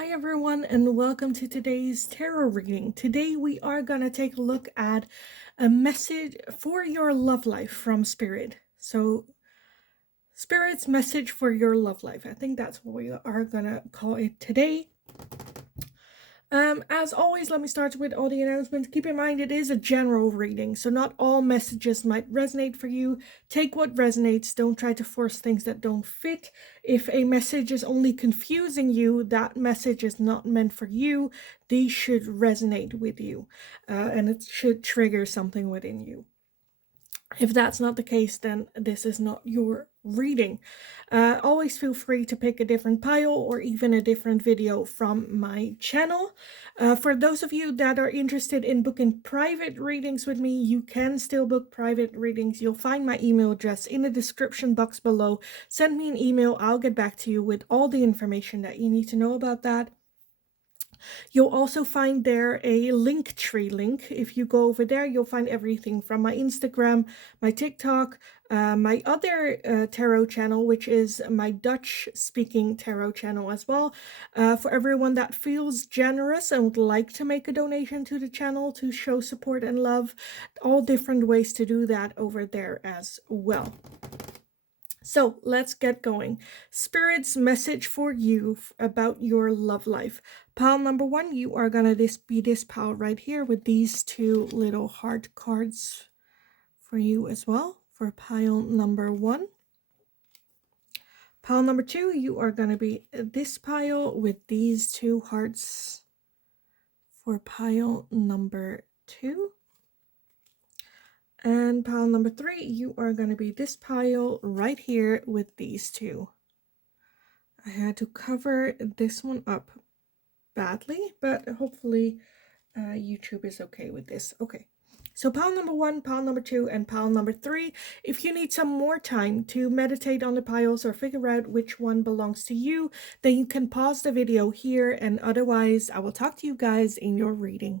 Hi everyone and welcome to today's tarot reading. Today we are going to take a look at a message for your love life from Spirit. So Spirit's message for your love life. I think that's what we are going to call it today. As always, let me start with all the announcements. Keep in mind it is a general reading, so not all messages might resonate for you. Take what resonates. Don't try to force things that don't fit. If a message is only confusing you, that message is not meant for you. These should resonate with you, and it should trigger something within you. If that's not the case, then this is not your reading. Always feel free to pick a different pile or even a different video from my channel. For those of you that are interested in booking private readings with me, you can still book private readings. You'll find my email address in the description box below. Send me an email. I'll get back to you with all the information that you need to know about that. You'll also find there a Linktree link. If you go over there, you'll find everything from my Instagram, my TikTok, my other tarot channel, which is my Dutch-speaking tarot channel as well. For everyone that feels generous and would like to make a donation to the channel to show support and love, all different ways to do that over there as well. So let's get going. Spirit's message for you about your love life. Pile number one, you are going to be this pile right here with these two little heart cards for you as well for pile number one. Pile number two, you are going to be this pile with these two hearts for pile number two. And pile number three, you are going to be this pile right here with these two. I had to cover this one up badly, but hopefully YouTube is okay with this. Okay, so pile number one, pile number two, and pile number three. If you need some more time to meditate on the piles or figure out which one belongs to you, then you can pause the video here, and otherwise I will talk to you guys in your reading.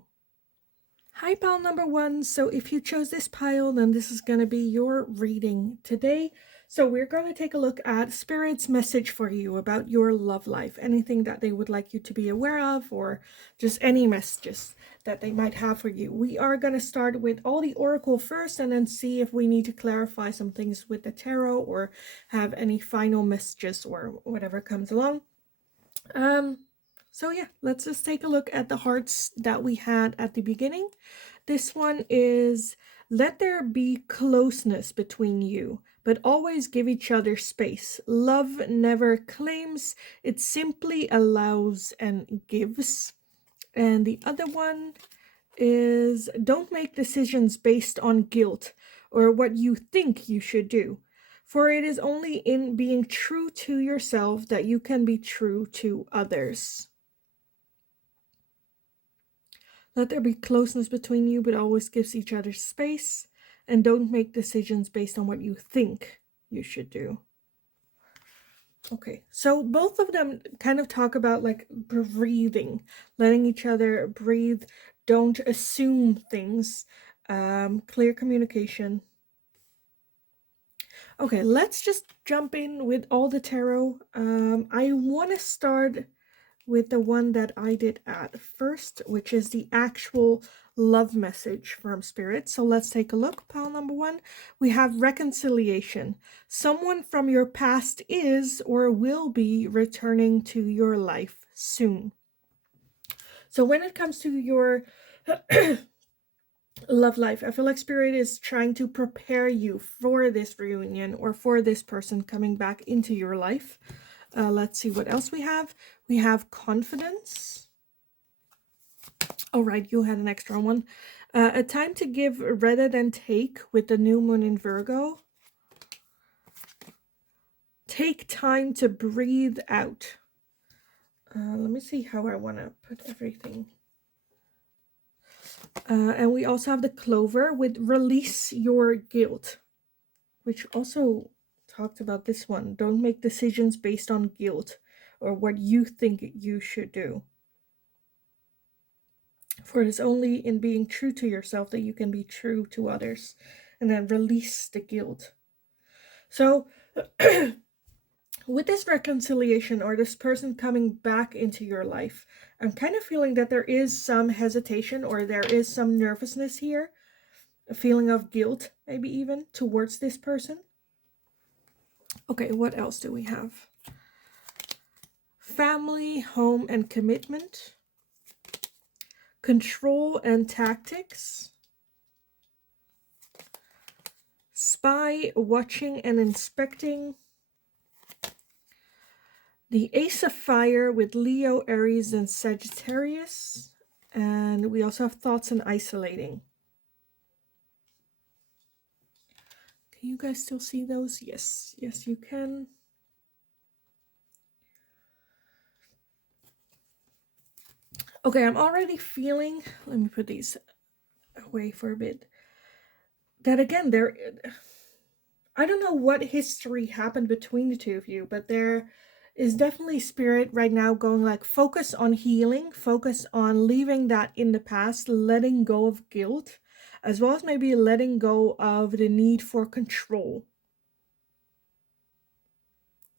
Hi pile number one, so if you chose this pile, then this is going to be your reading today. So we're going to take a look at Spirit's message for you about your love life, anything that they would like you to be aware of, or just any messages that they might have for you. We are going to start with all the oracle first and then see if we need to clarify some things with the tarot or have any final messages or whatever comes along. So yeah, let's just take a look at the hearts that we had at the beginning. This one is, let there be closeness between you, but always give each other space. Love never claims, it simply allows and gives. And the other one is, don't make decisions based on guilt or what you think you should do. For it is only in being true to yourself that you can be true to others. Let there be closeness between you, but always gives each other space. And don't make decisions based on what you think you should do. Okay, so both of them kind of talk about like breathing, letting each other breathe. Don't assume things. Clear communication. Okay, let's just jump in with all the tarot. I want to start with the one that I did at first, which is the actual love message from Spirit. So let's take a look. Pile number one, we have reconciliation. Someone from your past is or will be returning to your life soon. So when it comes to your love life, I feel like Spirit is trying to prepare you for this reunion or for this person coming back into your life. Let's see what else we have. We have confidence. All right, you had an extra one. A time to give rather than take with the new moon in Virgo. Take time to breathe out. Let me see how I want to put everything. And we also have the clover with release your guilt, which also talked about this one. Don't make decisions based on guilt or what you think you should do. For it is only in being true to yourself that you can be true to others. And then release the guilt. So with this reconciliation or this person coming back into your life, I'm kind of feeling that there is some hesitation or there is some nervousness here, a feeling of guilt, maybe even towards this person. Okay, what else do we have? Family, home, and commitment. Control and tactics. Spy, watching, and inspecting. The Ace of Fire with Leo, Aries, and Sagittarius. And we also have thoughts and isolating. Can you guys still see those? Yes, yes, you can. Okay, I'm already feeling, let me put these away for a bit, that again, I don't know what history happened between the two of you, but there is definitely spirit right now going like, focus on healing, focus on leaving that in the past, letting go of guilt, as well as maybe letting go of the need for control.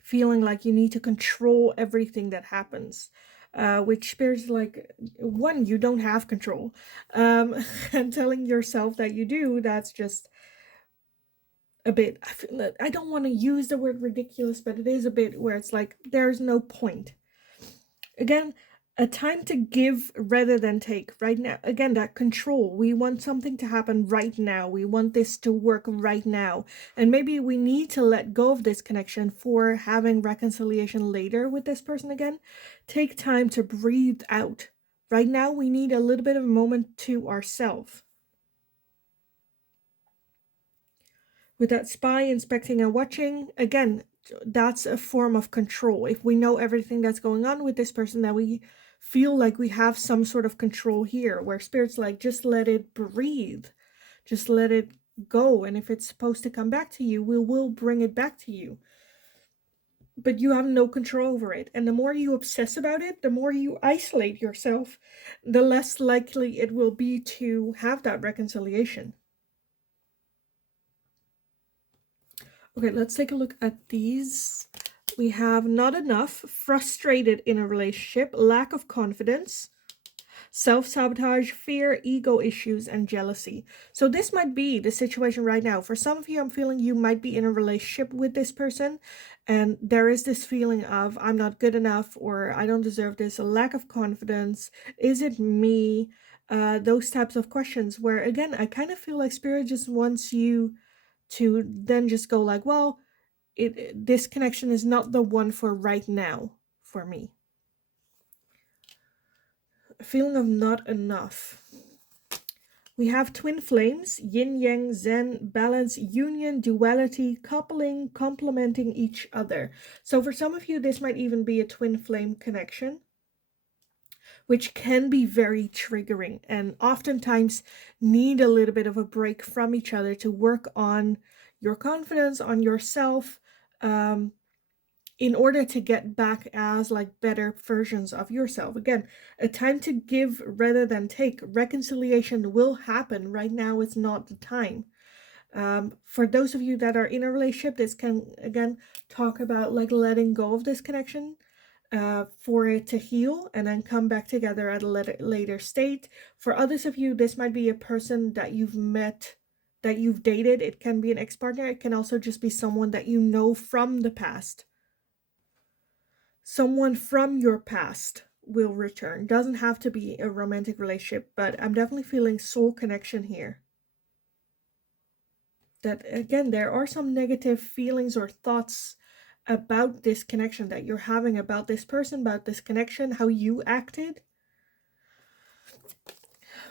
Feeling like you need to control everything that happens. Which spirit's like, one, you don't have control. And telling yourself that you do, that's just a bit, I don't want to use the word ridiculous, but it is a bit where it's like, there's no point. Again, a time to give rather than take right now. Again, that control. We want something to happen right now. We want this to work right now. And maybe we need to let go of this connection for having reconciliation later with this person again. Take time to breathe out. Right now, we need a little bit of a moment to ourselves. With that spy, inspecting, and watching, again, that's a form of control. If we know everything that's going on with this person, that we feel like we have some sort of control here, where spirit's like, just let it breathe, just let it go, and if it's supposed to come back to you, we will bring it back to you, but you have no control over it. And the more you obsess about it, the more you isolate yourself, the less likely it will be to have that reconciliation. Okay, let's take a look at these. We have not enough, frustrated in a relationship, lack of confidence, self-sabotage, fear, ego issues, and jealousy. So this might be the situation right now. For some of you, I'm feeling you might be in a relationship with this person, and there is this feeling of, I'm not good enough, or I don't deserve this, a lack of confidence. Is it me? Those types of questions where, again, I kind of feel like spirit just wants you to then just go like, well, this connection is not the one for right now for me. A feeling of not enough. We have twin flames, yin yang, zen, balance, union, duality, coupling, complementing each other. So for some of you, this might even be a twin flame connection, which can be very triggering and oftentimes need a little bit of a break from each other to work on your confidence, on yourself, in order to get back as like better versions of yourself. Again, a time to give rather than take. Reconciliation will happen. Right now it's not the time. For those of you that are in a relationship, this can again talk about like letting go of this connection, for it to heal and then come back together at a later state. For others of you, this might be a person that you've met, that you've dated. It can be an ex-partner. It can also just be someone that you know from the past. Someone from your past will return. Doesn't have to be a romantic relationship, but I'm definitely feeling soul connection here. That again, there are some negative feelings or thoughts about this connection that you're having, about this person, about this connection, how you acted.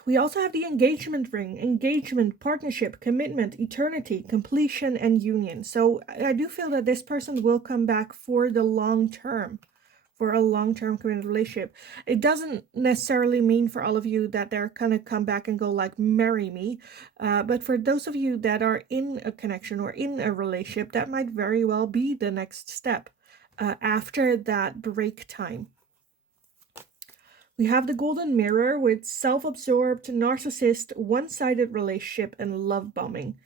We also have the engagement ring, engagement, partnership, commitment, eternity, completion, and union. So I do feel that this person will come back for the long term, for a long-term committed relationship. It doesn't necessarily mean for all of you that they're gonna come back and go like, marry me. But for those of you that are in a connection or in a relationship, that might very well be the next step after that break time. We have the golden mirror with self-absorbed, narcissist, one-sided relationship, and love bombing.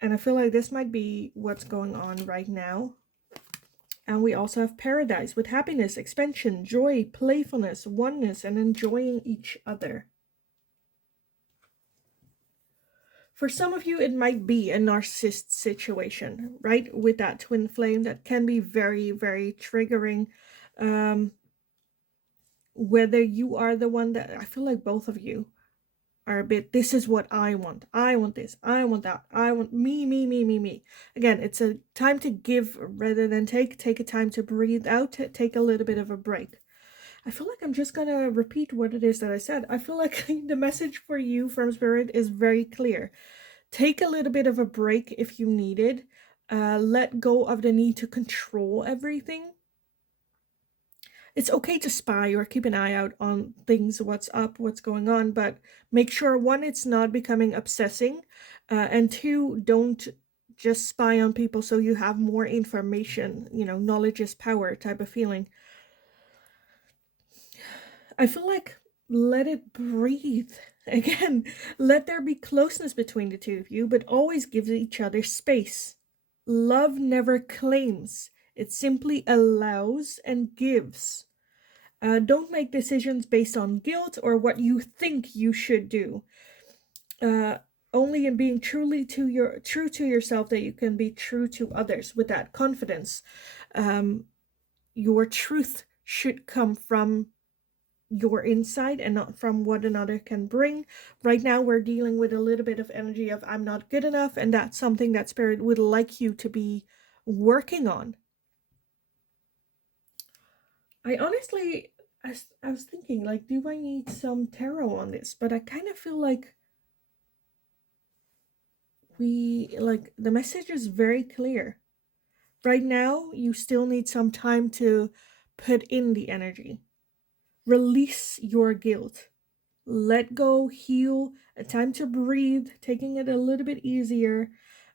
And I feel like this might be what's going on right now. And we also have paradise with happiness, expansion, joy, playfulness, oneness, and enjoying each other. For some of you, it might be a narcissist situation, right? With that twin flame that can be very, very triggering. Whether you are the one that, I feel like both of you are a bit, this is what I want. I want this. I want that. I want me, me, me, me, me. Again, it's a time to give rather than take. Take a time to breathe out. Take a little bit of a break. I feel like I'm just gonna repeat what it is that I said. I feel like the message for you from Spirit is very clear. Take a little bit of a break if you need it. Let go of the need to control everything. It's okay to spy or keep an eye out on things, what's up, what's going on, but make sure, one, it's not becoming obsessing, and two, don't just spy on people so you have more information, knowledge is power type of feeling. I feel like let it breathe. Again, let there be closeness between the two of you, but always give each other space. Love never claims, it simply allows and gives. Don't make decisions based on guilt or what you think you should do. Only in being true to yourself that you can be true to others with that confidence. Your truth should come from your inside and not from what another can bring. Right now we're dealing with a little bit of energy of I'm not good enough, and that's something that Spirit would like you to be working on. I honestly, I was thinking, like, do I need some tarot on this? But I kind of feel like the message is very clear. Right now, you still need some time to put in the energy. Release your guilt. Let go, heal, a time to breathe, taking it a little bit easier.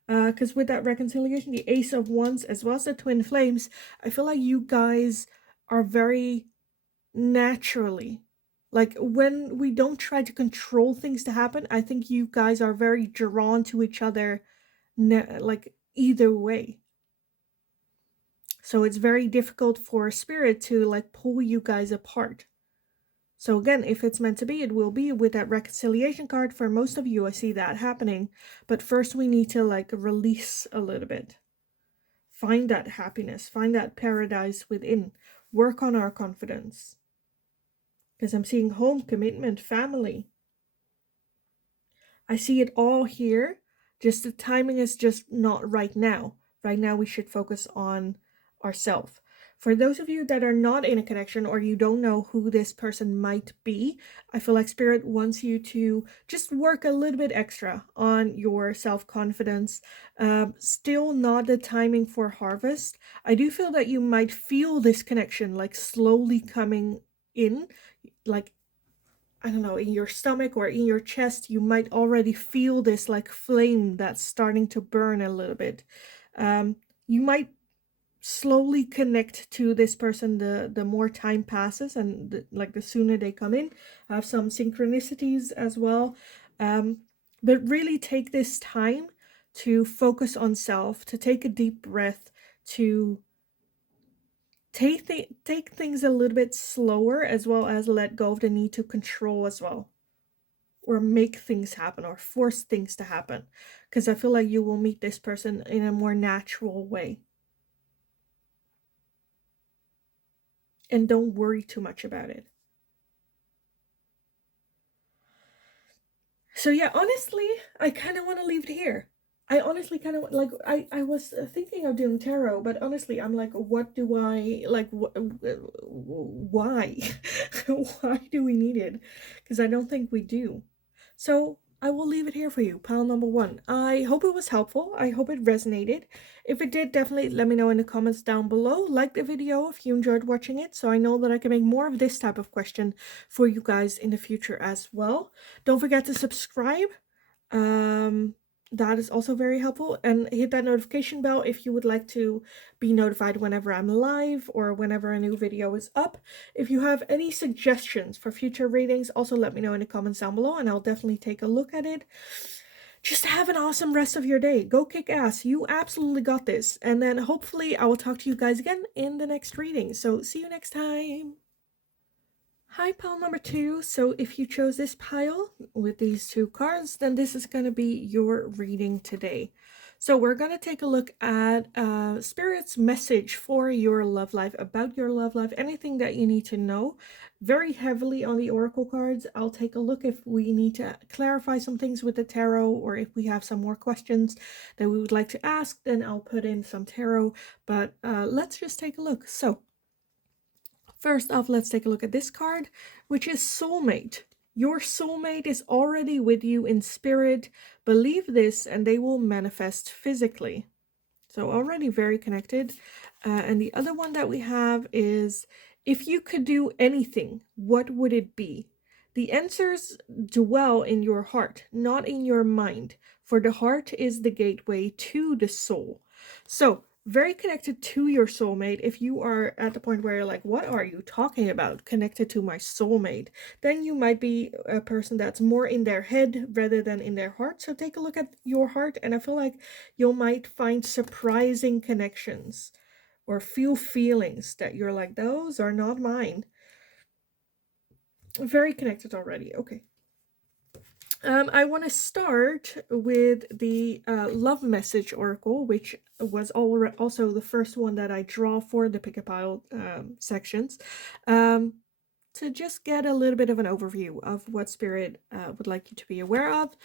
Because with that reconciliation, the Ace of Wands as well as the Twin Flames, I feel like you guys are very naturally, like when we don't try to control things to happen, I think you guys are very drawn to each other, like either way. So it's very difficult for Spirit to like pull you guys apart. So again, if it's meant to be, it will be. With that reconciliation card, for most of you, I see that happening. But first we need to like release a little bit. Find that happiness, find that paradise within. Work on our confidence. Because I'm seeing home, commitment, family. I see it all here. Just the timing is just not right now. Right now we should focus on ourselves. For those of you that are not in a connection or you don't know who this person might be, I feel like Spirit wants you to just work a little bit extra on your self-confidence. Still not the timing for harvest. I do feel that you might feel this connection like slowly coming in, like, I don't know, in your stomach or in your chest. You might already feel this like flame that's starting to burn a little bit. You might slowly connect to this person the more time passes, and the sooner they come in. Have some synchronicities as well. But really take this time to focus on self, to take a deep breath, to take things a little bit slower, as well as let go of the need to control as well, or make things happen or force things to happen, because I feel like you will meet this person in a more natural way. And don't worry too much about it. So yeah, honestly, I kind of want to leave it here. I honestly kind of like, I was thinking of doing tarot, but honestly I'm like, what do I like, why why do we need it? Because I don't think we do. So I will leave it here for you, pile number one. I hope it was helpful. I hope it resonated. If it did, definitely let me know in the comments down below. Like the video if you enjoyed watching it, so I know that I can make more of this type of question for you guys in the future as well. Don't forget to subscribe. That is also very helpful, and hit that notification bell if you would like to be notified whenever I'm live or whenever a new video is up. If you have any suggestions for future readings, also let me know in the comments down below and I'll definitely take a look at it. just have an awesome rest of your day. Go kick ass. You absolutely got this. And then hopefully I will talk to you guys again in the next reading. So see you next time. Hi, pile number 2. So if you chose this pile with these 2 cards, then this is going to be your reading today. So we're going to take a look at Spirit's message for your love life, about your love life, anything that you need to know. Very heavily on the oracle cards. I'll take a look if we need to clarify some things with the tarot, or if we have some more questions that we would like to ask, then I'll put in some tarot. But let's just take a look. So first off, let's take a look at this card, which is soulmate. Your soulmate is already with you in spirit. Believe this and they will manifest physically. So already very connected. And the other one that we have is, if you could do anything, what would it be? The answers dwell in your heart, not in your mind, for the heart is the gateway to the soul. So very connected to your soulmate. If you are at the point where you're like, what are you talking about? Connected to my soulmate, then you might be a person that's more in their head rather than in their heart. So take a look at your heart, and I feel like you might find surprising connections or feel feelings that you're like, those are not mine. Very connected already. Okay. I want to start with the love message oracle, which was also the first one that I draw for the pick a pile sections, to just get a little bit of an overview of what Spirit would like you to be aware of.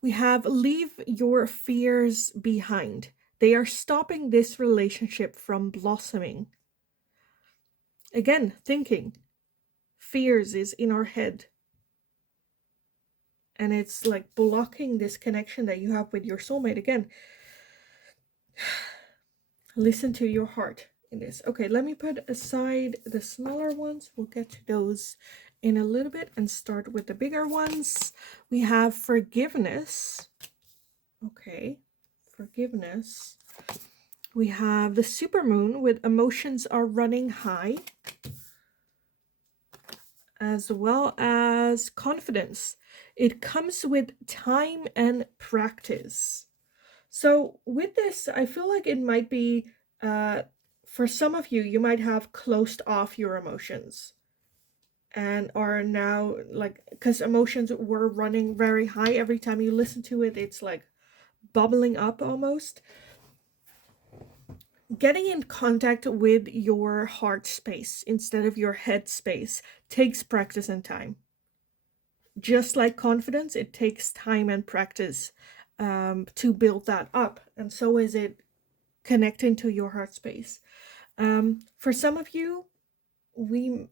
We have, leave your fears behind. They are stopping this relationship from blossoming. Again, thinking. Fears is in our head. And it's like blocking this connection that you have with your soulmate. Again, listen to your heart in this. Okay, let me put aside the smaller ones. We'll get to those in a little bit and start with the bigger ones. We have forgiveness. Okay, forgiveness. We have the supermoon with emotions are running high, as well as confidence. It comes with time and practice. So with this, I feel like it might be, for some of you, you might have closed off your emotions and are now like, because emotions were running very high. Every time you listen to it, it's like bubbling up almost. Getting in contact with your heart space instead of your head space takes practice and time. Just like confidence, it takes time and practice to build that up. And so is it connecting to your heart space. For some of you,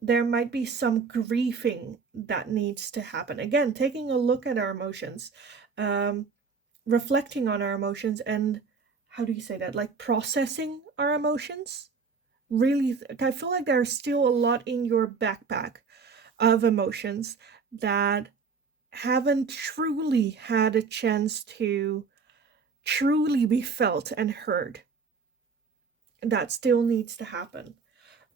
there might be some grieving that needs to happen. Again, taking a look at our emotions, reflecting on our emotions, and how do you say that? Like processing our emotions. Really, I feel like there's still a lot in your backpack of emotions that haven't truly had a chance to truly be felt and heard. That still needs to happen.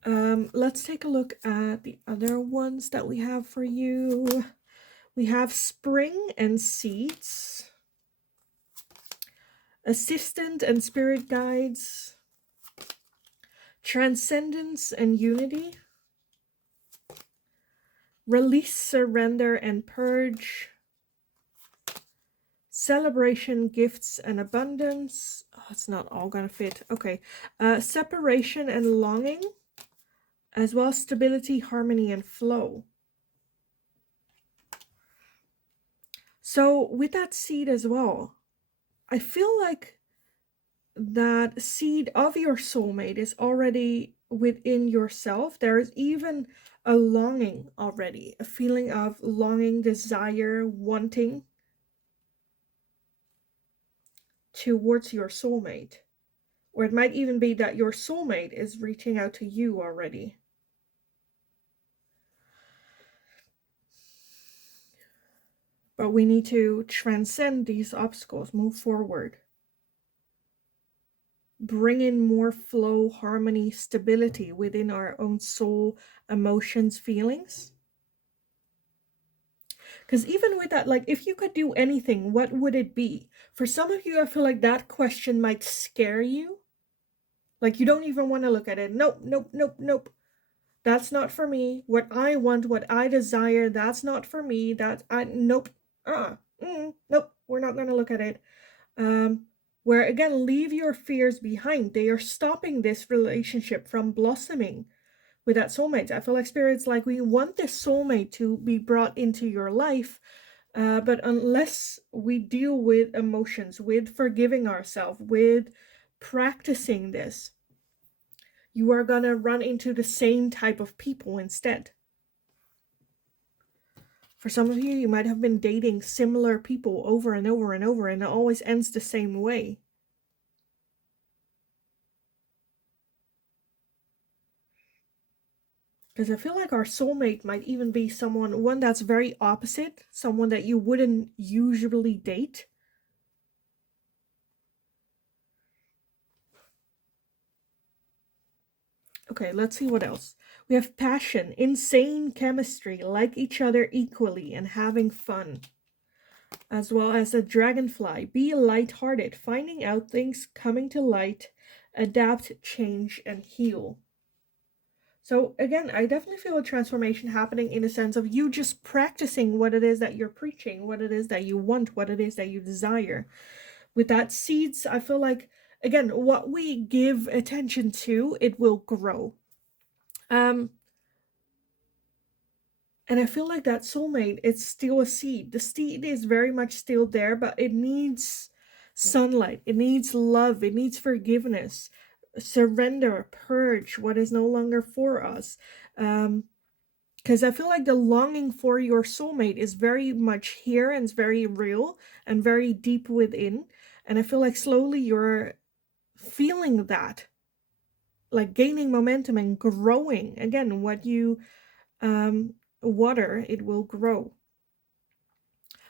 Let's take a look at the other ones that we have for you. We have spring and seeds, assistant and spirit guides, transcendence and unity, release, surrender, and purge, celebration, gifts, and abundance. Oh, it's not all gonna fit. Okay. Separation and longing, as well as stability, harmony, and flow. So with that seed as well, I feel like that seed of your soulmate is already within yourself. There is even a longing already, a feeling of longing, desire, wanting towards your soulmate. Or it might even be that your soulmate is reaching out to you already. But we need to transcend these obstacles, move forward. Bring in more flow, harmony, stability within our own soul, emotions, feelings. Because even with that, like, if you could do anything, what would it be? For some of you, I feel like that question might scare you. Like, you don't even want to look at it. Nope, nope, nope, nope. That's not for me. What I want, what I desire, that's not for me. Nope. Nope. We're not going to look at it. Where again, leave your fears behind. They are stopping this relationship from blossoming with that soulmate. I feel like Spirit's like, we want this soulmate to be brought into your life, but unless we deal with emotions, with forgiving ourselves, with practicing this, you are gonna run into the same type of people instead. For some of you, you might have been dating similar people over and over and over, and it always ends the same way. Because I feel like our soulmate might even be one that's very opposite, someone that you wouldn't usually date. Okay, let's see what else. We have passion, insane chemistry, like each other equally, and having fun. As well as the dragonfly, be lighthearted, finding out things, coming to light, adapt, change, and heal. So again, I definitely feel a transformation happening in a sense of you just practicing what it is that you're preaching, what it is that you want, what it is that you desire. With that seeds, I feel like, again, what we give attention to, it will grow. And I feel like that soulmate, it's still a seed. The seed is very much still there, but it needs sunlight. It needs love. It needs forgiveness, surrender, purge what is no longer for us. Because I feel like the longing for your soulmate is very much here and it's very real and very deep within. And I feel like slowly you're feeling that, like gaining momentum and growing. Again, what you water, it will grow.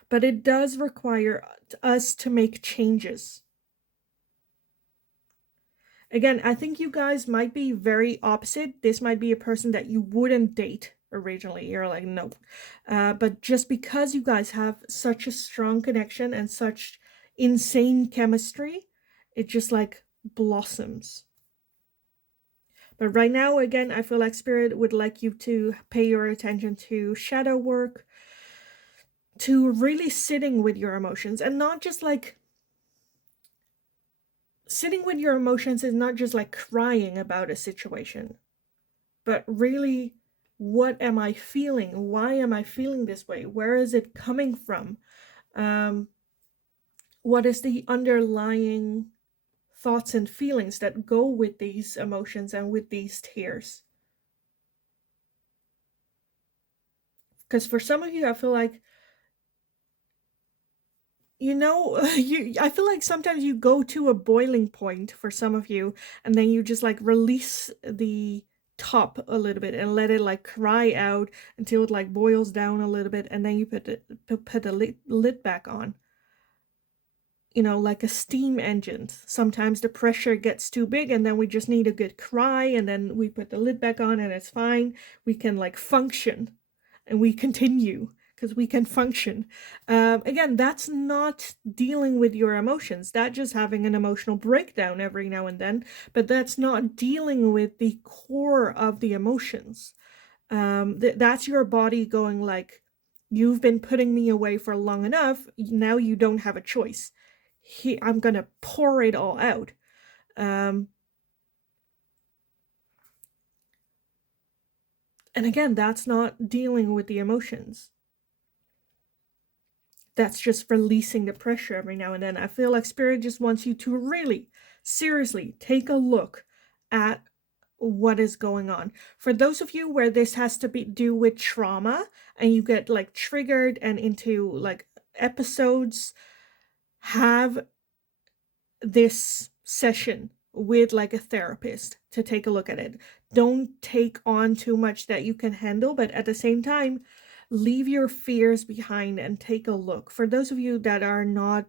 But it does require us to make changes. Again, I think you guys might be very opposite. This might be a person that you wouldn't date originally. You're like, no. But just because you guys have such a strong connection and such insane chemistry, it just like blossoms. But right now, again, I feel like Spirit would like you to pay your attention to shadow work, to really sitting with your emotions, and not just like sitting with your emotions is not just like crying about a situation, but really, what am I feeling? Why am I feeling this way? Where is it coming from? What is the underlying thoughts and feelings that go with these emotions and with these tears? Because for some of you, I feel like, I feel like sometimes you go to a boiling point for some of you, and then you just like release the top a little bit and let it like cry out until it like boils down a little bit, and then you put the lid back on. Like a steam engine. Sometimes the pressure gets too big and then we just need a good cry, and then we put the lid back on and it's fine. We can like function and we continue because we can function. Again, that's not dealing with your emotions. That's just having an emotional breakdown every now and then, but that's not dealing with the core of the emotions. That's your body going like, you've been putting me away for long enough. Now you don't have a choice. I'm gonna pour it all out. And again, that's not dealing with the emotions. That's just releasing the pressure every now and then. I feel like Spirit just wants you to really, seriously take a look at what is going on. For those of you where this has to do with trauma and you get like triggered and into like episodes, have this session with like a therapist to take a look at it. Don't take on too much that you can handle, but at the same time, leave your fears behind and take a look. For those of you that are not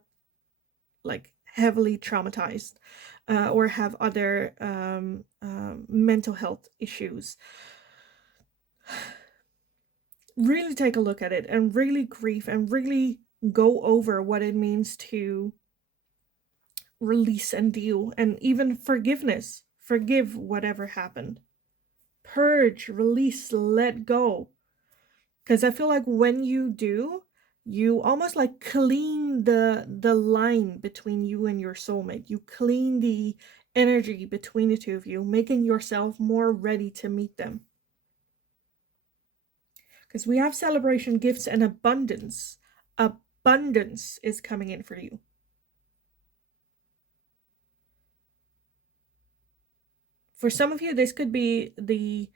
like heavily traumatized or have other mental health issues, really take a look at it and really grieve and really go over what it means to release and deal, and even forgiveness. Forgive whatever happened. Purge, release, let go. Because I feel like when you do, you almost like clean the line between you and your soulmate. You clean the energy between the two of you, making yourself more ready to meet them. Because we have celebration, gifts, and abundance. Abundance is coming in for you. For some of you, this could be the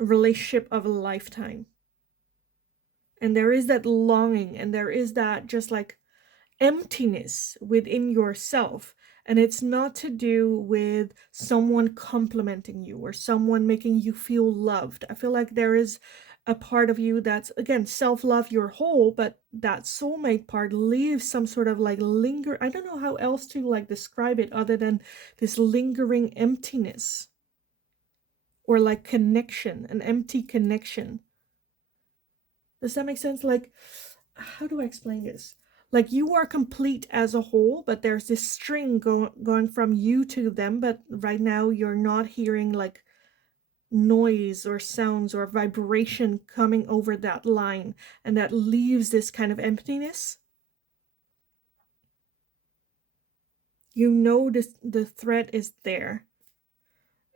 relationship of a lifetime. And there is that longing, and there is that just like emptiness within yourself. And it's not to do with someone complimenting you or someone making you feel loved. I feel like there is a part of you that's, again, self-love, you're whole, but that soulmate part leaves some sort of like I don't know how else to like describe it other than this lingering emptiness, or like connection, an empty connection. Does that make sense? Like, how do I explain this? Like, you are complete as a whole, but there's this string going from you to them, but right now you're not hearing like noise or sounds or vibration coming over that line, and that leaves this kind of emptiness. You know the thread is there,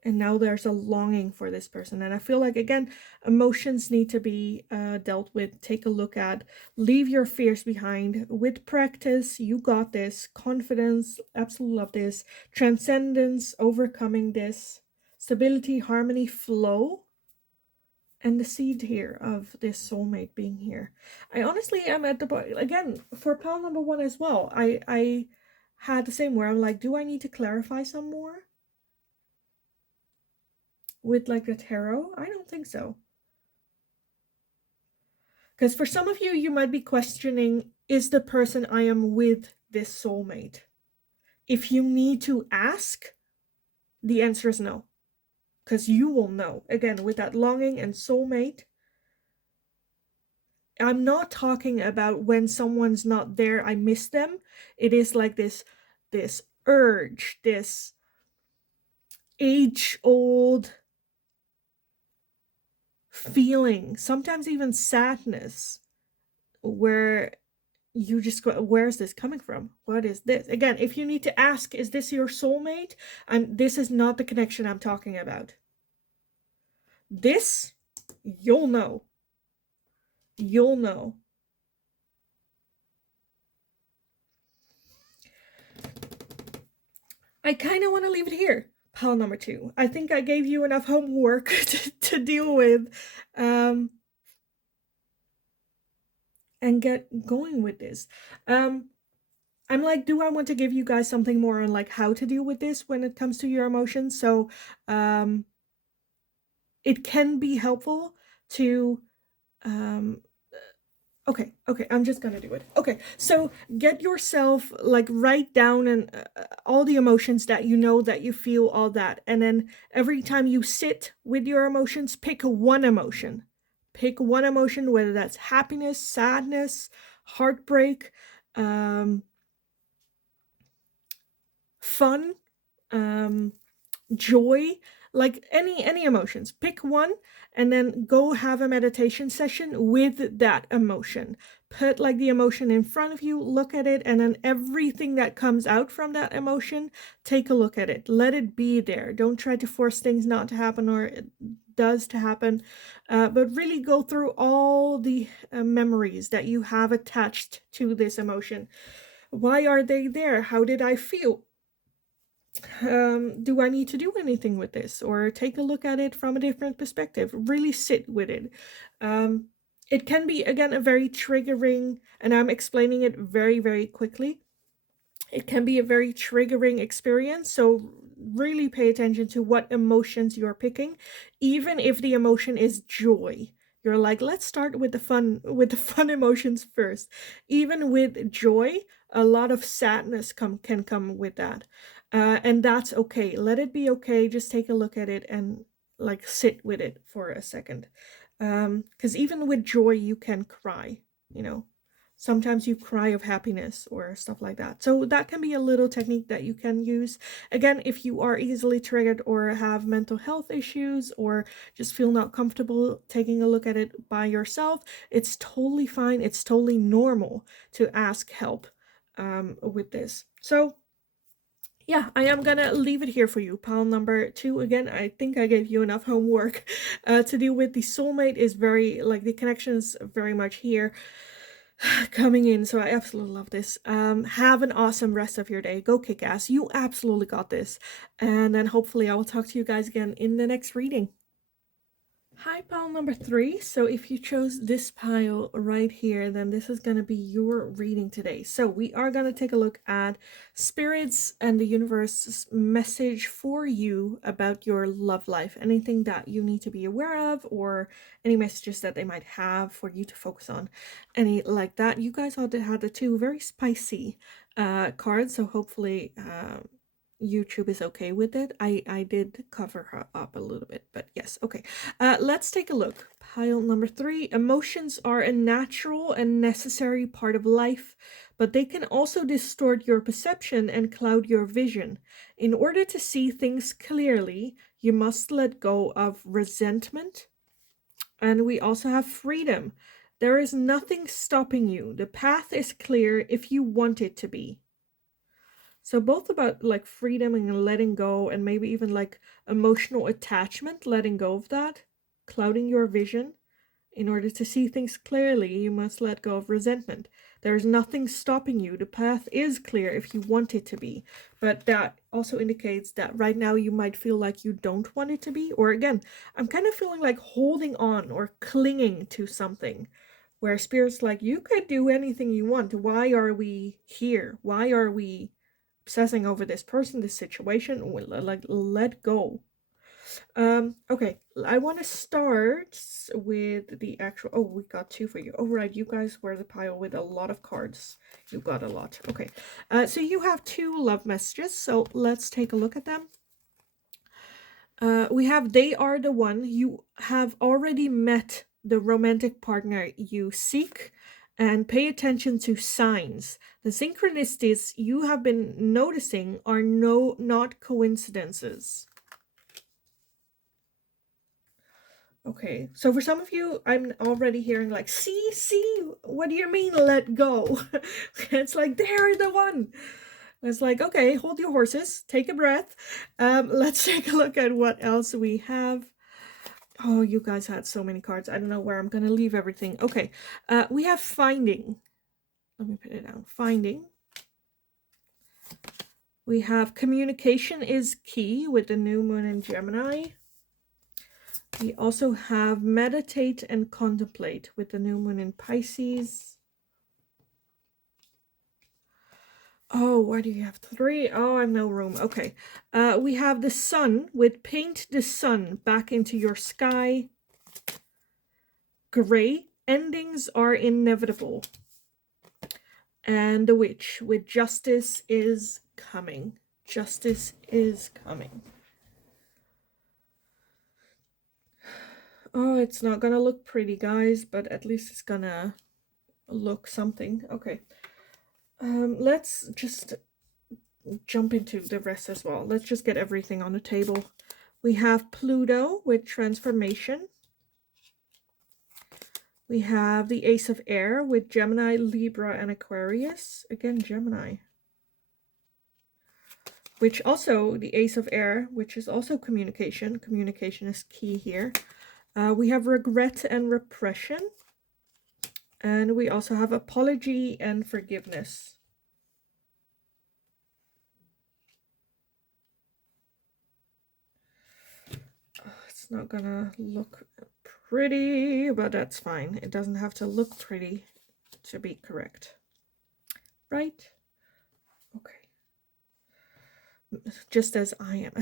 and now there's a longing for this person. And I feel like, again, emotions need to be dealt with. Take a look at, leave your fears behind. With practice, you got this. Confidence, absolutely love this. Transcendence, overcoming this. Stability, harmony, flow. And the seed here of this soulmate being here. I honestly am at the point, again, for pile number 1 as well. I had the same where I'm like, do I need to clarify some more with like the tarot? I don't think so. Because for some of you, you might be questioning, is the person I am with this soulmate? If you need to ask, the answer is no. Because you will know. Again, with that longing and soulmate, I'm not talking about when someone's not there, I miss them. It is like this urge, this age-old feeling, sometimes even sadness, where you just go, where's this coming from? What is this? Again, if you need to ask, is this your soulmate? This is not the connection I'm talking about. This, you'll know. You'll know. I kind of want to leave it here. Pile number 2. I think I gave you enough homework to deal with. And get going with this. I'm like, do I want to give you guys something more on like how to deal with this when it comes to your emotions? So it can be helpful to okay, I'm just gonna do it. Okay, so get yourself, like, write down and all the emotions that you know that you feel, all that, and then every time you sit with your emotions, pick one emotion. Pick one emotion, whether that's happiness, sadness, heartbreak, fun, joy, like any emotions. Pick one and then go have a meditation session with that emotion. Put like the emotion in front of you, look at it, and then everything that comes out from that emotion, take a look at it. Let it be there. Don't try to force things not to happen, or it does to happen, but really go through all the memories that you have attached to this emotion. Why are they there? How did I feel? Do I need to do anything with this, or take a look at it from a different perspective? Really sit with it. It can be, again, a very triggering, and I'm explaining it very, very quickly. It can be a very triggering experience, so really pay attention to what emotions you're picking. Even if the emotion is joy, you're like, let's start with the fun emotions first. Even with joy, a lot of sadness can come with that. And that's okay. Let it be okay. Just take a look at it and like sit with it for a second. Because even with joy, you can cry, you know. Sometimes you cry of happiness or stuff like that. So that can be a little technique that you can use. Again, if you are easily triggered or have mental health issues or just feel not comfortable taking a look at it by yourself, it's totally fine. It's totally normal to ask help with this. So yeah, I am gonna leave it here for you. Pile number 2. Again, I think I gave you enough homework to deal with. The soulmate is very, like, the connection is very much here coming in. So I absolutely love this. Have an awesome rest of your day. Go kick ass. You absolutely got this. And then hopefully I will talk to you guys again in the next reading. Hi, pile number 3. So if you chose this pile right here, then this is going to be your reading today. So we are going to take a look at spirits and the universe's message for you about your love life. Anything that you need to be aware of, or any messages that they might have for you to focus on. Any like that. You guys all had the 2 very spicy cards, so hopefully YouTube is okay with it. I did cover her up a little bit, but yes, okay. Let's take a look. Pile number 3. Emotions are a natural and necessary part of life, but they can also distort your perception and cloud your vision. In order to see things clearly, you must let go of resentment. And we also have freedom. There is nothing stopping you. The path is clear if you want it to be. So both about like freedom and letting go, and maybe even like emotional attachment, letting go of that, clouding your vision. In order to see things clearly, you must let go of resentment. There is nothing stopping you. The path is clear if you want it to be. But that also indicates that right now you might feel like you don't want it to be. Or again, I'm kind of feeling like holding on or clinging to something. Where Spirit's like, you could do anything you want. Why are we here? Why are we obsessing over this person, this situation? Like, let go. Okay, I want to start with the actual, oh, we got 2 for you. Oh, right, you guys were the pile with a lot of cards. You got a lot. Okay, so you have 2 love messages, so let's take a look at them. We have, they are the one. You have already met the romantic partner you seek, and pay attention to signs. The synchronicities you have been noticing are not coincidences. Okay, so for some of you, I'm already hearing like, see, what do you mean let go? It's like, they're the one. It's like, okay, hold your horses, take a breath. Let's take a look at what else we have. Oh, you guys had so many cards. I don't know where I'm going to leave everything. Okay, we have finding. Let me put it down. Finding. We have communication is key with the new moon in Gemini. We also have meditate and contemplate with the new moon in Pisces. Oh, why do you have 3? Oh, I have no room. Okay. We have the sun with paint the sun back into your sky. Gray, endings are inevitable. And the witch with justice is coming. Justice is coming. Oh, it's not gonna look pretty, guys, but at least it's gonna look something. Okay. Let's just jump into the rest as well. Let's just get everything on the table. We have Pluto with transformation. We have the Ace of Air with Gemini, Libra, and Aquarius. Again, Gemini. Which also, the Ace of Air, which is also communication. Communication is key here. We have regret and repression. And we also have apology and forgiveness. Oh, it's not gonna look pretty, but that's fine. It doesn't have to look pretty to be correct. Right? Okay. Just as I am.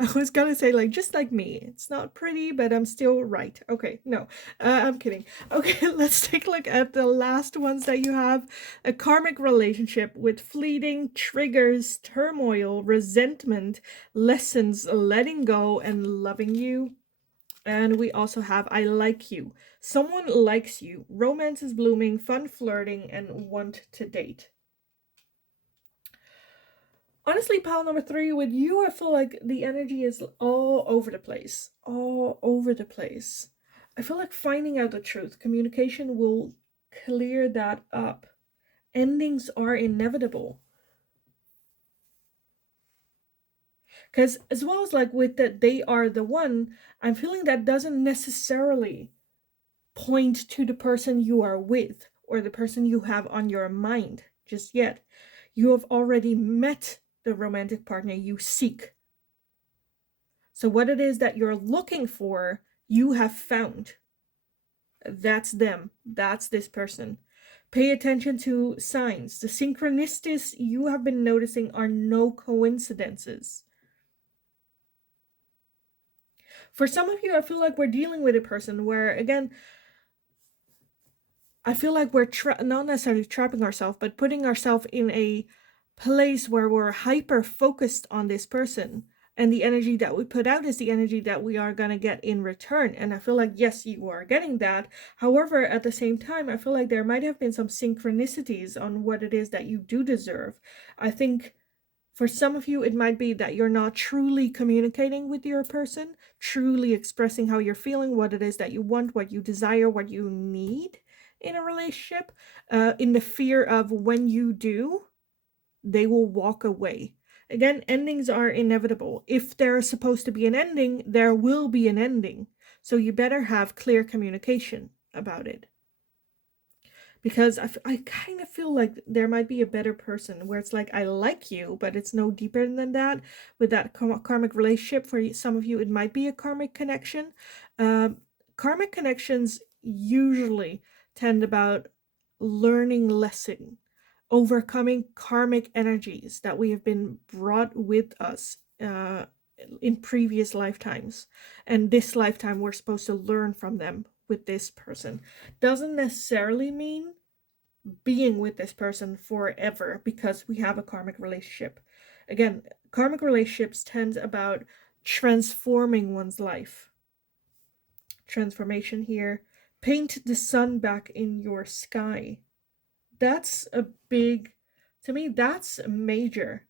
I was gonna say, like, just like me. It's not pretty, but I'm still right. Okay, no, I'm kidding. Okay, let's take a look at the last ones that you have. A karmic relationship with fleeting triggers, turmoil, resentment, lessons, letting go, and loving you. And we also have I like you. Someone likes you. Romance is blooming, fun flirting, and want to date. Honestly, pile number 3, with you, I feel like the energy is all over the place. All over the place. I feel like finding out the truth. Communication will clear that up. Endings are inevitable. Because as well as like with that they are the one, I'm feeling that doesn't necessarily point to the person you are with or the person you have on your mind just yet. You have already met the romantic partner you seek. So what it is that you're looking for, you have found. That's them. That's this person. Pay attention to signs. The synchronicities you have been noticing are no coincidences. For some of you, I feel like we're dealing with a person where, again, I feel like we're not necessarily trapping ourselves, but putting ourselves in a place where we're hyper focused on this person. And the energy that we put out is the energy that we are going to get in return. And I feel like, yes, you are getting that. However, at the same time, I feel like there might have been some synchronicities on what it is that you do deserve. I think for some of you, it might be that you're not truly communicating with your person, truly expressing how you're feeling, what it is that you want, what you desire, what you need in a relationship, in the fear of when you do, they will walk away. Again, endings are inevitable. If there's supposed to be an ending, there will be an ending. So you better have clear communication about it. Because I kind of feel like there might be a better person where it's like, I like you, but it's no deeper than that. With that karmic relationship, for some of you, it might be a karmic connection. Karmic connections usually tend about learning lesson, overcoming karmic energies that we have been brought with us in previous lifetimes. And this lifetime, we're supposed to learn from them with this person. Doesn't necessarily mean being with this person forever because we have a karmic relationship. Again, karmic relationships tend about transforming one's life. Transformation here. Paint the sun back in your sky. That's a big, to me, that's major.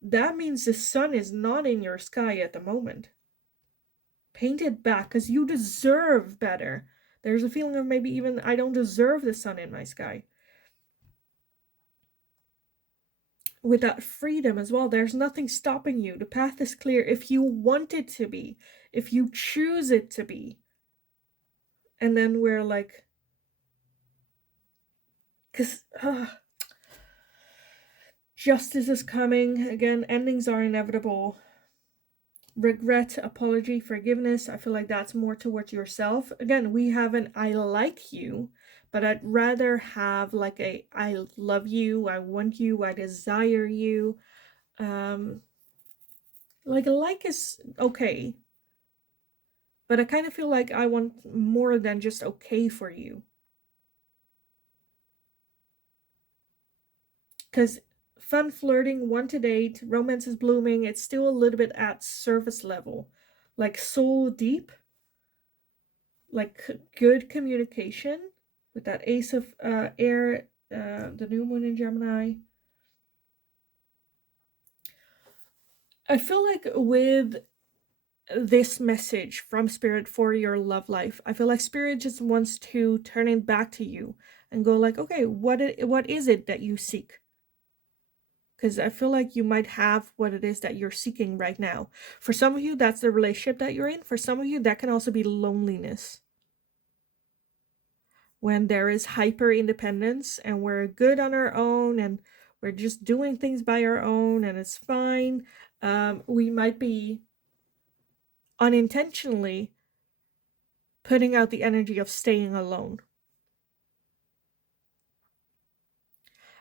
That means the sun is not in your sky at the moment. Paint it back because you deserve better. There's a feeling of maybe even I don't deserve the sun in my sky. With that freedom as well, there's nothing stopping you. The path is clear if you want it to be, if you choose it to be. And then we're like, because justice is coming. Again, endings are inevitable. Regret, apology, forgiveness. I feel like that's more towards yourself. Again, we have an I like you, but I'd rather have like a I love you, I want you, I desire you. Like is okay, but I kind of feel like I want more than just okay for you. Because fun flirting, want to date, romance is blooming, it's still a little bit at surface level. Like soul deep, like good communication with that ace of air, the new moon in Gemini. I feel like with this message from Spirit for your love life, I feel like Spirit just wants to turn it back to you and go like, okay, what is it that you seek? Because I feel like you might have what it is that you're seeking right now. For some of you, that's the relationship that you're in. For some of you, that can also be loneliness. When there is hyper independence and we're good on our own and we're just doing things by our own and it's fine, we might be unintentionally putting out the energy of staying alone.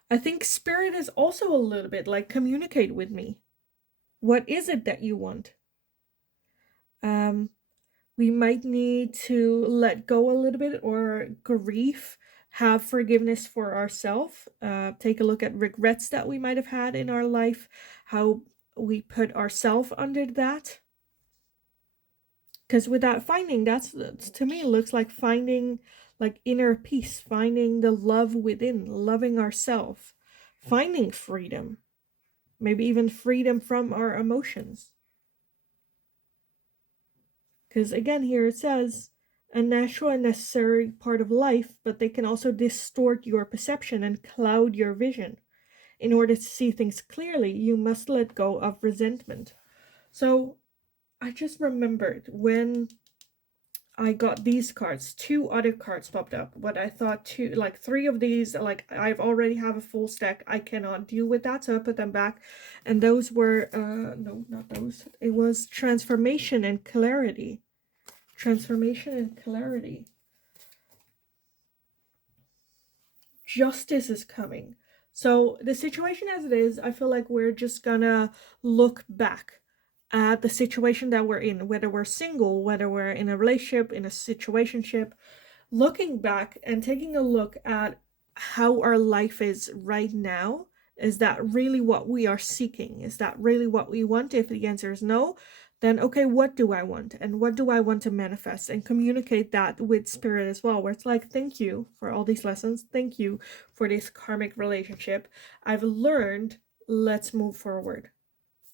I think Spirit is also a little bit like, communicate with me. What is it that you want? We might need to let go a little bit or grief, have forgiveness for ourselves, take a look at regrets that we might have had in our life, how we put ourselves under that. Because with that finding, that's to me looks like finding like inner peace, finding the love within, loving ourselves, finding freedom, maybe even freedom from our emotions. Because again, here it says a natural and necessary part of life, but they can also distort your perception and cloud your vision. In order to see things clearly, you must let go of resentment. So I just remembered when I got these cards, 2 other cards popped up, but I thought 3 of these, like I've already have a full stack. I cannot deal with that, so I put them back. And those were, no, not those. It was transformation and clarity. Transformation and clarity. Justice is coming. So the situation as it is, I feel like we're just gonna look back at the situation that we're in, whether we're single, whether we're in a relationship, in a situationship, looking back and taking a look at how our life is right now. Is that really what we are seeking? Is that really what we want? If the answer is no, then okay, what do I want? And what do I want to manifest? And communicate that with spirit as well, where it's like, thank you for all these lessons. Thank you for this karmic relationship. I've learned, let's move forward.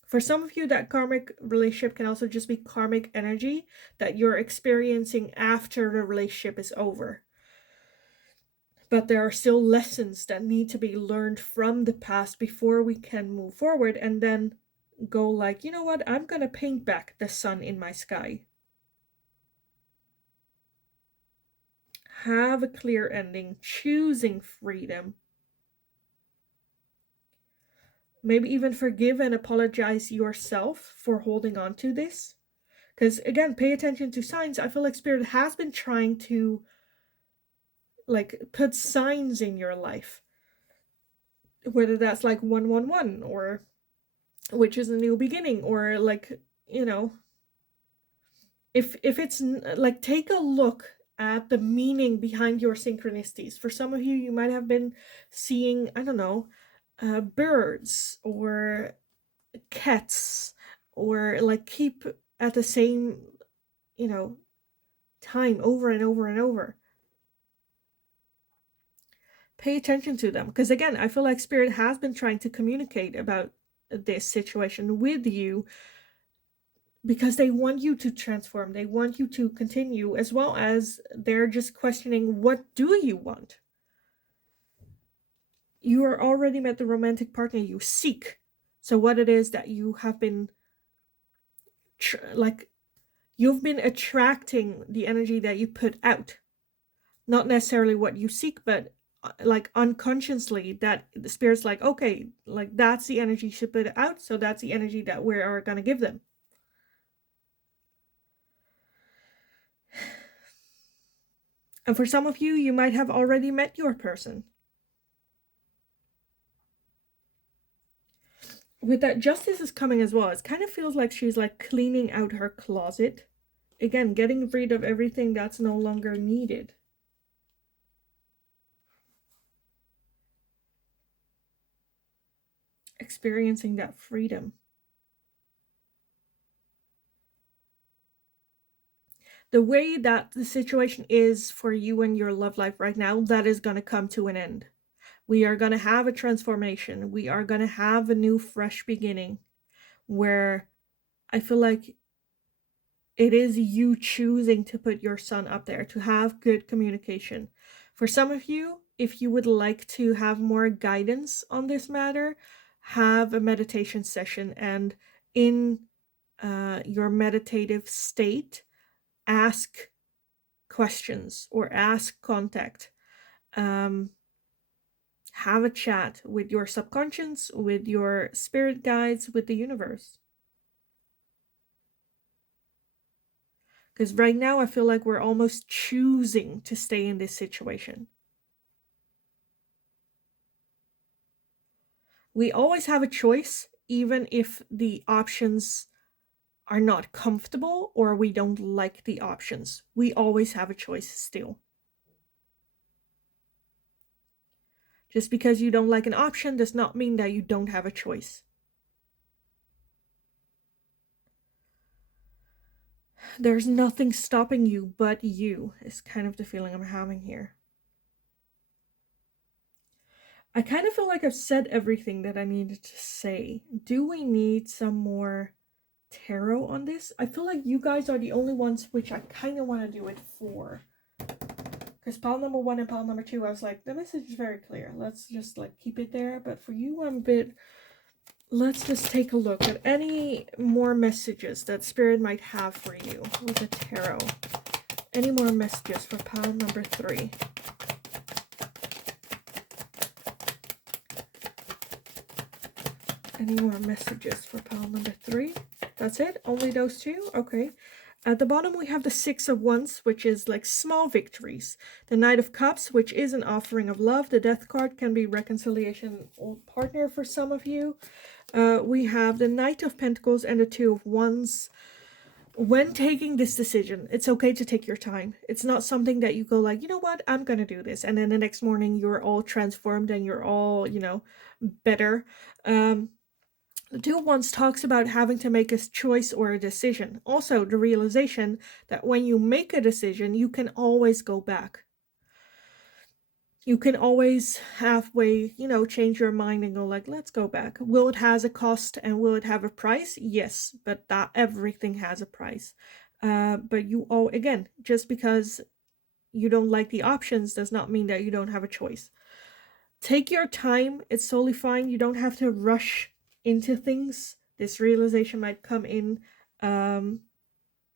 For some of you, that karmic relationship can also just be karmic energy that you're experiencing after the relationship is over. But there are still lessons that need to be learned from the past before we can move forward and then go like, you know what, I'm gonna paint back the sun in my sky. Have a clear ending, choosing freedom. Maybe even forgive and apologize yourself for holding on to this. Because again, pay attention to signs. I feel like spirit has been trying to like put signs in your life, whether that's like 111 or which is a new beginning, or like, you know, if it's like, take a look at the meaning behind your synchronicities. For some of you, you might have been seeing, I don't know, birds or cats, or like keep at the same, you know, time over and over and over. Pay attention to them, because again, I feel like spirit has been trying to communicate about this situation with you, because they want you to transform, they want you to continue, as well as they're just questioning, what do you want? You are already met the romantic partner you seek. So what it is that you have been like, you've been attracting the energy that you put out, not necessarily what you seek, but like unconsciously, that the spirit's like, okay, like that's the energy you should put out, so that's the energy that we are going to give them. And for some of you, you might have already met your person. With that, justice is coming as well. It kind of feels like she's like cleaning out her closet. Again, getting rid of everything that's no longer needed. Experiencing that freedom. The way that the situation is for you and your love life right now, that is going to come to an end. We are going to have a transformation. We are going to have a new, fresh beginning, where I feel like it is you choosing to put your son up there, to have good communication. For some of you, if you would like to have more guidance on this matter, have a meditation session, and in your meditative state, ask questions or ask contact. Have a chat with your subconscious, with your spirit guides, with the universe. Because right now I feel like we're almost choosing to stay in this situation. We always have a choice, even if the options are not comfortable or we don't like the options. We always have a choice still. Just because you don't like an option does not mean that you don't have a choice. There's nothing stopping you but you, is kind of the feeling I'm having here. I kind of feel like I've said everything that I needed to say. Do we need some more tarot on this? I feel like you guys are the only ones which I kind of want to do it for. Because pile number 1 and pile number 2, I was like, the message is very clear. Let's just like keep it there. But for you, I'm a bit... Let's just take a look at any more messages that Spirit might have for you with the tarot. Any more messages for pile number 3? Any more messages for pile number 3? That's it? Only those two? Okay. At the bottom, we have the 6 of Wands, which is like small victories. The Knight of Cups, which is an offering of love. The Death card can be reconciliation or partner for some of you. We have the Knight of Pentacles and the 2 of Wands. When taking this decision, it's okay to take your time. It's not something that you go like, you know what, I'm going to do this. And then the next morning, you're all transformed and you're all, you know, better. The 2 of Wands talks about having to make a choice or a decision. Also, the realization that when you make a decision, you can always go back. You can always halfway, you know, change your mind and go like, let's go back. Will it has a cost and will it have a price? Yes, but that everything has a price. But you all, again, just because you don't like the options does not mean that you don't have a choice. Take your time. It's totally fine. You don't have to rush into things. This realization might come in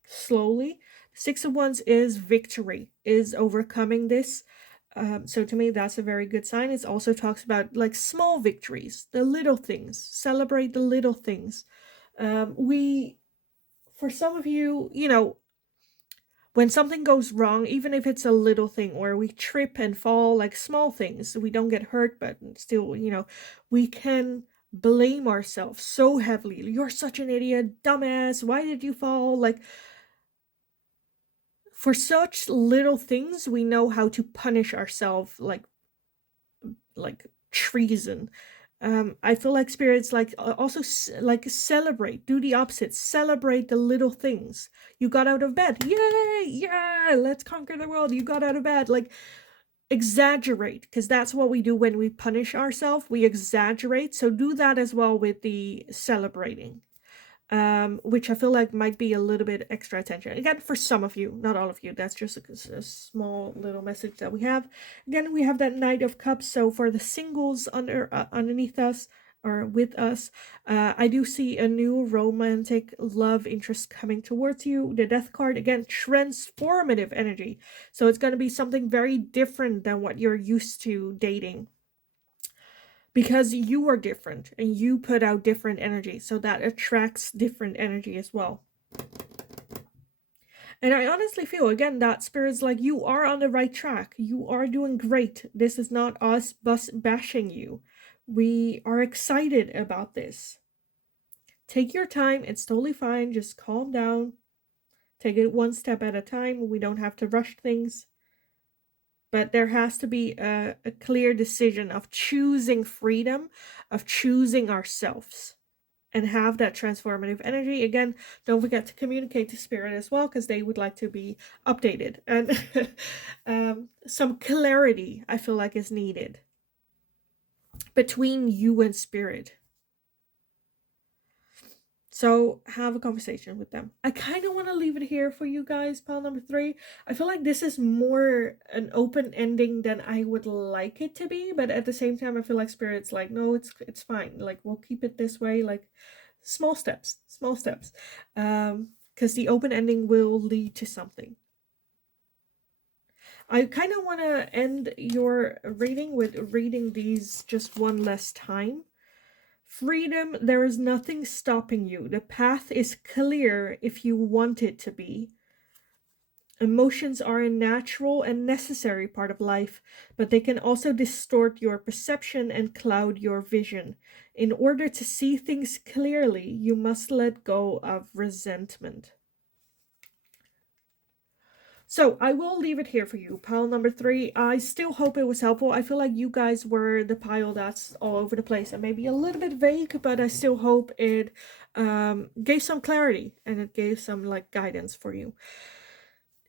slowly. 6 of Wands is victory, is overcoming this. So to me, that's a very good sign. It also talks about like small victories, the little things. Celebrate the little things. For some of you, you know, when something goes wrong, even if it's a little thing, or we trip and fall, like small things, we don't get hurt, but still, you know, we can blame ourselves so heavily. You're such an idiot, dumbass, why did you fall? Like, for such little things, we know how to punish ourselves, like treason. I feel like Spirit's like also like celebrate, do the opposite, celebrate the little things. You got out of bed, yay, yeah, let's conquer the world. You got out of bed, like exaggerate, because that's what we do when we punish ourselves. We exaggerate. So do that as well with the celebrating, which I feel like might be a little bit extra attention. Again, for some of you, not all of you. That's just a small little message that we have. Again, we have that Knight of Cups. So for the singles underneath us or with us, I do see a new romantic love interest coming towards you. The Death card, again, transformative energy. So it's going to be something very different than what you're used to dating, because you are different and you put out different energy, so that attracts different energy as well. And I honestly feel, again, that Spirit's like, you are on the right track. You are doing great. This is not us bashing you. We are excited about this. Take your time. It's totally fine. Just calm down. Take it one step at a time. We don't have to rush things. But there has to be a clear decision of choosing freedom, of choosing ourselves, and have that transformative energy. Again, don't forget to communicate to Spirit as well, because they would like to be updated. And some clarity, I feel like, is needed between you and Spirit. So have a conversation with them. I kind of want to leave it here for you guys, pile number 3. I feel like this is more an open ending than I would like it to be. But at the same time, I feel like Spirit's like, no, it's fine. Like, we'll keep it this way. Like, small steps. Because the open ending will lead to something. I kind of want to end your reading with reading these just one last time. Freedom, there is nothing stopping you. The path is clear if you want it to be. Emotions are a natural and necessary part of life, but they can also distort your perception and cloud your vision. In order to see things clearly, you must let go of resentment. So I will leave it here for you. Pile number 3. I still hope it was helpful. I feel like you guys were the pile that's all over the place and maybe a little bit vague, but I still hope it gave some clarity and it gave some like guidance for you.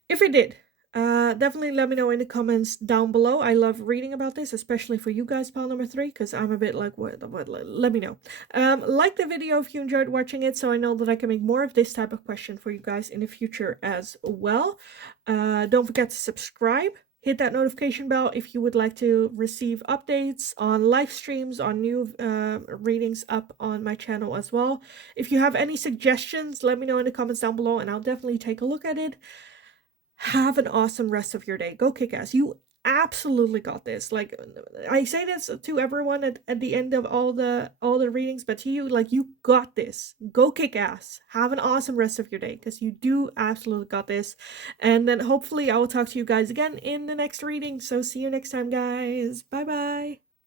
If it did, definitely let me know in the comments down below. I love reading about this, especially for you guys, pile number 3, because I'm a bit like, what, let me know. Like the video if you enjoyed watching it, so I know that I can make more of this type of question for you guys in the future as well. Don't forget to subscribe. Hit that notification bell if you would like to receive updates on live streams, on new readings up on my channel as well. If you have any suggestions, let me know in the comments down below and I'll definitely take a look at it. Have an awesome rest of your day. Go kick ass. You absolutely got this. Like, I say this to everyone at the end of all the readings, but to you, like, you got this. Go kick ass. Have an awesome rest of your day, because you do absolutely got this. And then hopefully I will talk to you guys again in the next reading. So see you next time, guys. Bye bye.